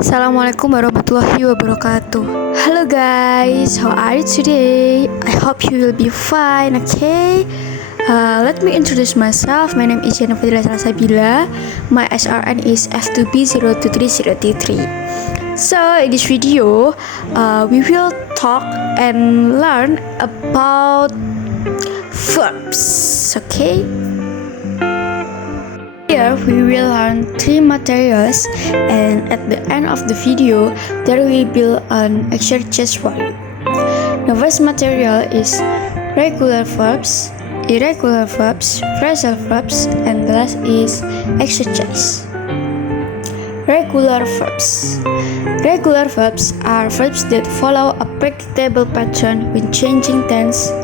Assalamualaikum warahmatullahi wabarakatuh. Hello guys, how are you today? I hope you will be fine, okay? Let me introduce myself. My name is Yana Fadila Salsabila. My SRN is F2B023033. So in this video, we will talk and learn about verbs, okay? Here we will learn 3 materials, and at the end of the video there will be an exercise for you. The first material is regular verbs, irregular verbs, phrasal verbs, and the last is exercise. Regular verbs. Regular verbs are verbs that follow a predictable pattern when changing tense.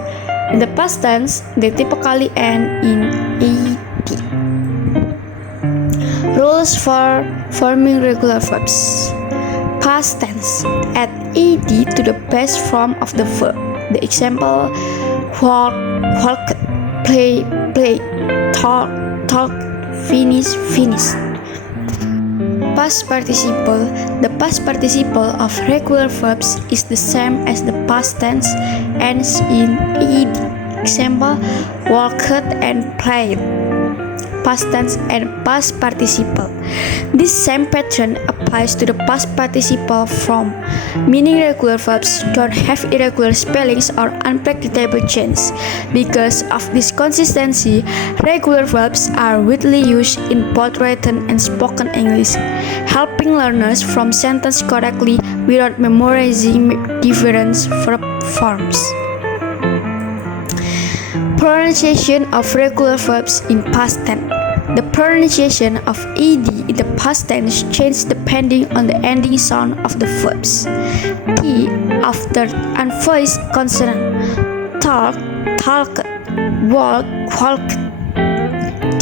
In the past tense, they typically end in ed. Rules for forming regular verbs. Past tense. Add ed to the base form of the verb. The example: walk, walked, play, played, talk, talked, finish, finished. Past participle. The past participle of regular verbs is the same as the past tense, ends in ed. Example: walked and played. Past tense and past participle. This same pattern applies to the past participle form, meaning regular verbs don't have irregular spellings or unpredictable change. Because of this consistency, regular verbs are widely used in both written and spoken English, helping learners form sentences correctly without memorizing different verb forms. Pronunciation of regular verbs in past tense. The pronunciation of ed in the past tense changes depending on the ending sound of the verbs. T after unvoiced consonant. Talk, talked. Walk, walked.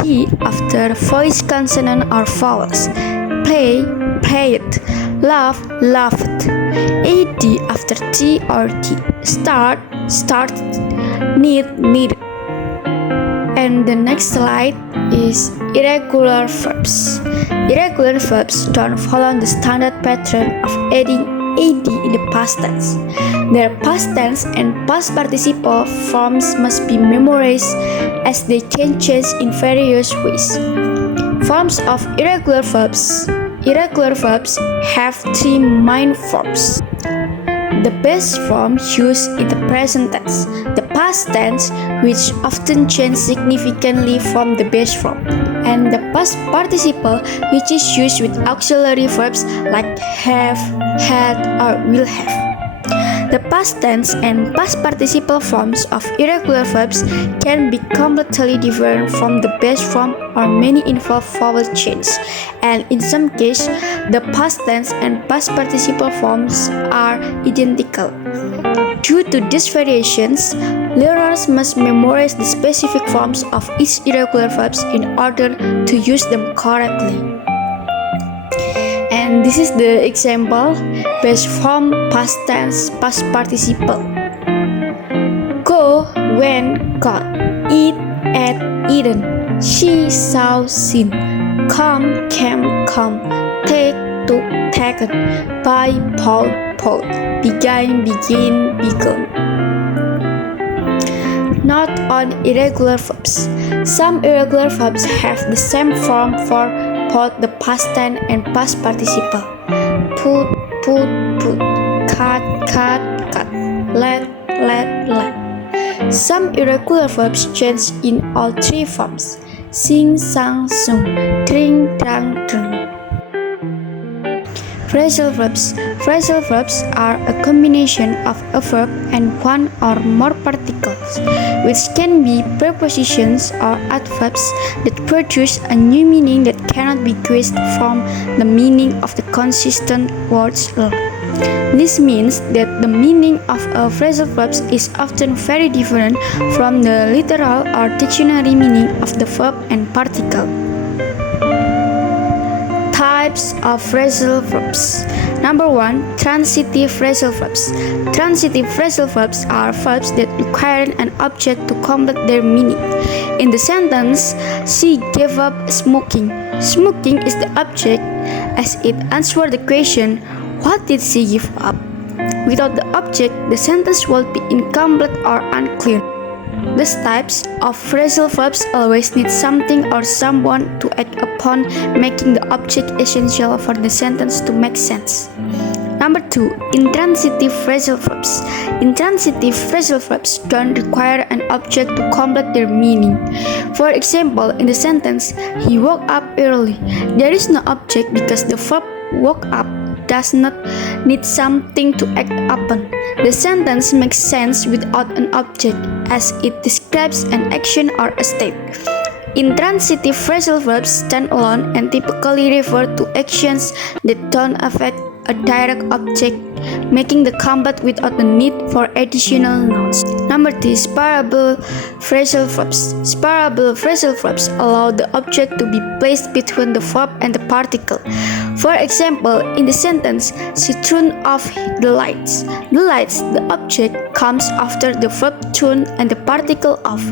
T after voiced consonant or vowels. Play, played. Laugh, laughed. Ad after T or T. Start, started. Need, needed. And the next slide is irregular verbs. Irregular verbs don't follow the standard pattern of adding ed in the past tense. Their past tense and past participle forms must be memorized as they can change in various ways. Forms of irregular verbs. Irregular verbs have 3 main forms. The base form used in the present tense, the past tense, which often changes significantly from the base form, and the past participle, which is used with auxiliary verbs like have, had, or will have. The past tense and past participle forms of irregular verbs can be completely different from the base form, or many involve vowel change, and in some cases, the past tense and past participle forms are identical. Due to these variations, learners must memorize the specific forms of each irregular verbs in order to use them correctly. And this is the example: base form, past tense, past participle. Go, went, got. Eat, ate, eaten. She, saw, seen. Come, came, come. Take, took, taken. Buy, bought, bought. Began, began, begun. Note on irregular verbs. Some irregular verbs have the same form for both the past tense and past participle. Put, put, put. Cut, cut, cut. Let, let. Some irregular verbs change in all 3 forms. Sing, sang, sung. Drink, drank, drunk. Phrasal verbs. Phrasal verbs are a combination of a verb and one or more particles, which can be prepositions or adverbs that produce a new meaning that cannot be guessed from the meaning of the consistent words alone. This means that the meaning of a phrasal verb is often very different from the literal or dictionary meaning of the verb and particle. Types of phrasal verbs. Number 1. Transitive phrasal verbs. Transitive phrasal verbs are verbs that require an object to complete their meaning. In the sentence, she gave up smoking. Smoking is the object as it answers the question, what did she give up? Without the object, the sentence will be incomplete or unclear. These types of phrasal verbs always need something or someone to act upon, making the object essential for the sentence to make sense. Number 2. Intransitive phrasal verbs. Intransitive phrasal verbs don't require an object to complete their meaning. For example, in the sentence, he woke up early, there is no object because the verb woke up does not need something to act upon. The sentence makes sense without an object as it describes an action or a state. Intransitive phrasal verbs stand alone and typically refer to actions that don't affect a direct object, making the complete without the need for additional nouns. Number 3. Separable phrasal verbs. Separable phrasal verbs allow the object to be placed between the verb and the particle. For example, in the sentence, she turned off the lights. The lights, the object, comes after the verb turn and the particle off.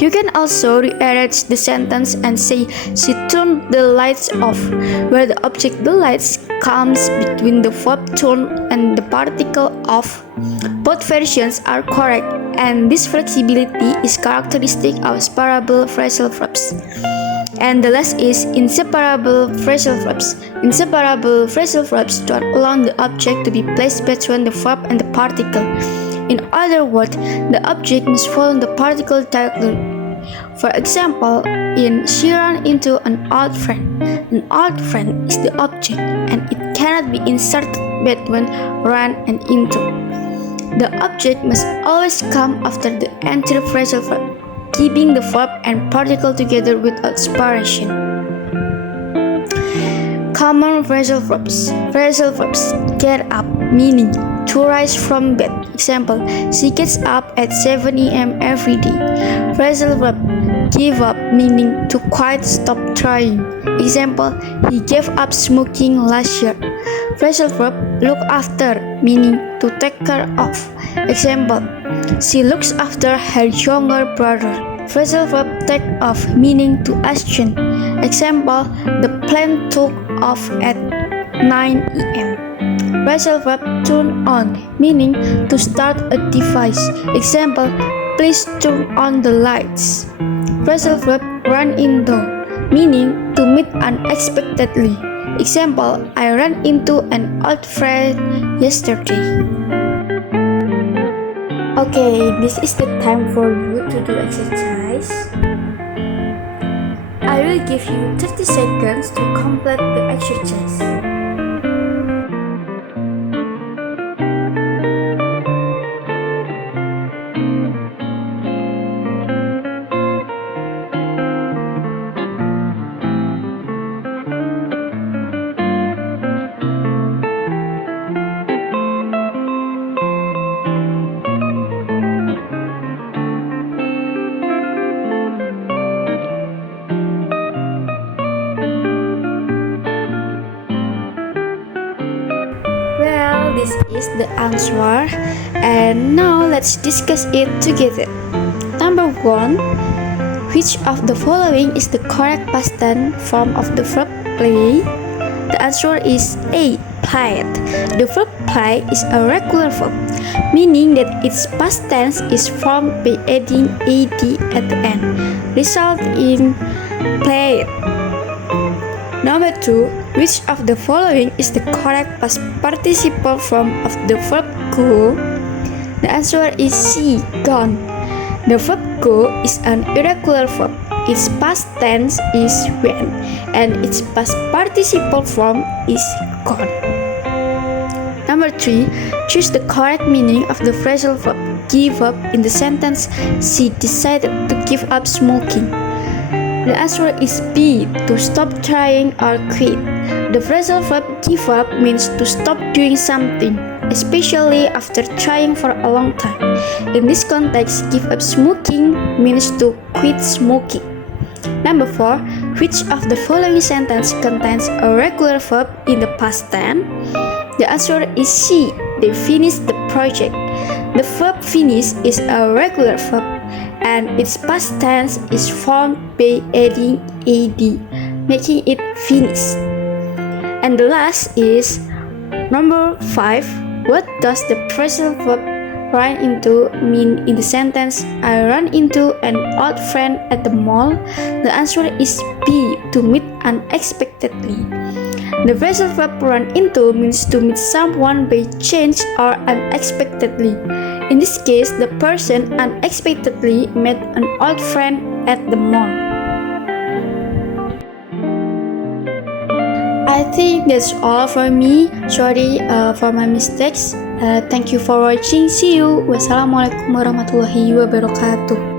You can also rearrange the sentence and say, she turned the lights off, where the object, the lights, comes between the verb turn and the particle off. Both versions are correct, and this flexibility is characteristic of separable phrasal verbs. And the last is inseparable phrasal verbs. Inseparable phrasal verbs don't allow the object to be placed between the verb and the particle. In other words, the object must follow the particle directly. For example, in she ran into an old friend. An old friend is the object and it cannot be inserted between ran and into. The object must always come after the entire phrasal verb, keeping the verb and particle together without separation. Common phrasal verbs. Phrasal verbs. Get up, meaning to rise from bed. Example, she gets up at 7 a.m. every day. Phrasal verb. Give up, meaning to quite stop trying. Example, he gave up smoking last year. Phrasal verb. Look after, meaning to take care of. Example, she looks after her younger brother. Phrasal verb. Take off, meaning to assume. Example, the plane took off at 9 a.m. Phrasal verb. Turn on, meaning to start a device. Example, please turn on the lights. Phrasal verb. Run into, meaning to meet unexpectedly. Example, I ran into an old friend yesterday. Okay, this is the time for you to do exercise. I will give you 30 seconds to complete the exercise. This is the answer, and now let's discuss it together. Number 1. Which of the following is the correct past tense form of the verb play? The answer is A. Played. The verb play is a regular verb, meaning that its past tense is formed by adding ed at the end, result in played. Number 2. Which of the following is the correct past participle form of the verb go? The answer is C. Gone. The verb go is an irregular verb. Its past tense is went, and its past participle form is gone. Number 3. Choose the correct meaning of the phrasal verb give up in the sentence, she decided to give up smoking. The answer is B. To stop trying or quit. The phrasal verb give up means to stop doing something, especially after trying for a long time. In this context, give up smoking means to quit smoking. Number 4. Which of the following sentence contains a regular verb in the past tense? The answer is C. They finished the project. The verb finish is a regular verb, and its past tense is formed by adding ed. making it finished. And the last is number 5. What does the phrasal verb run into mean in the sentence I ran into an old friend at the mall? The answer is B, to meet unexpectedly. The phrasal verb run into means to meet someone by chance or unexpectedly. In this case, the person unexpectedly met an old friend at the mall. I think that's all for me. Sorry for my mistakes. Thank you for watching. See you. Wassalamualaikum warahmatullahi wabarakatuh.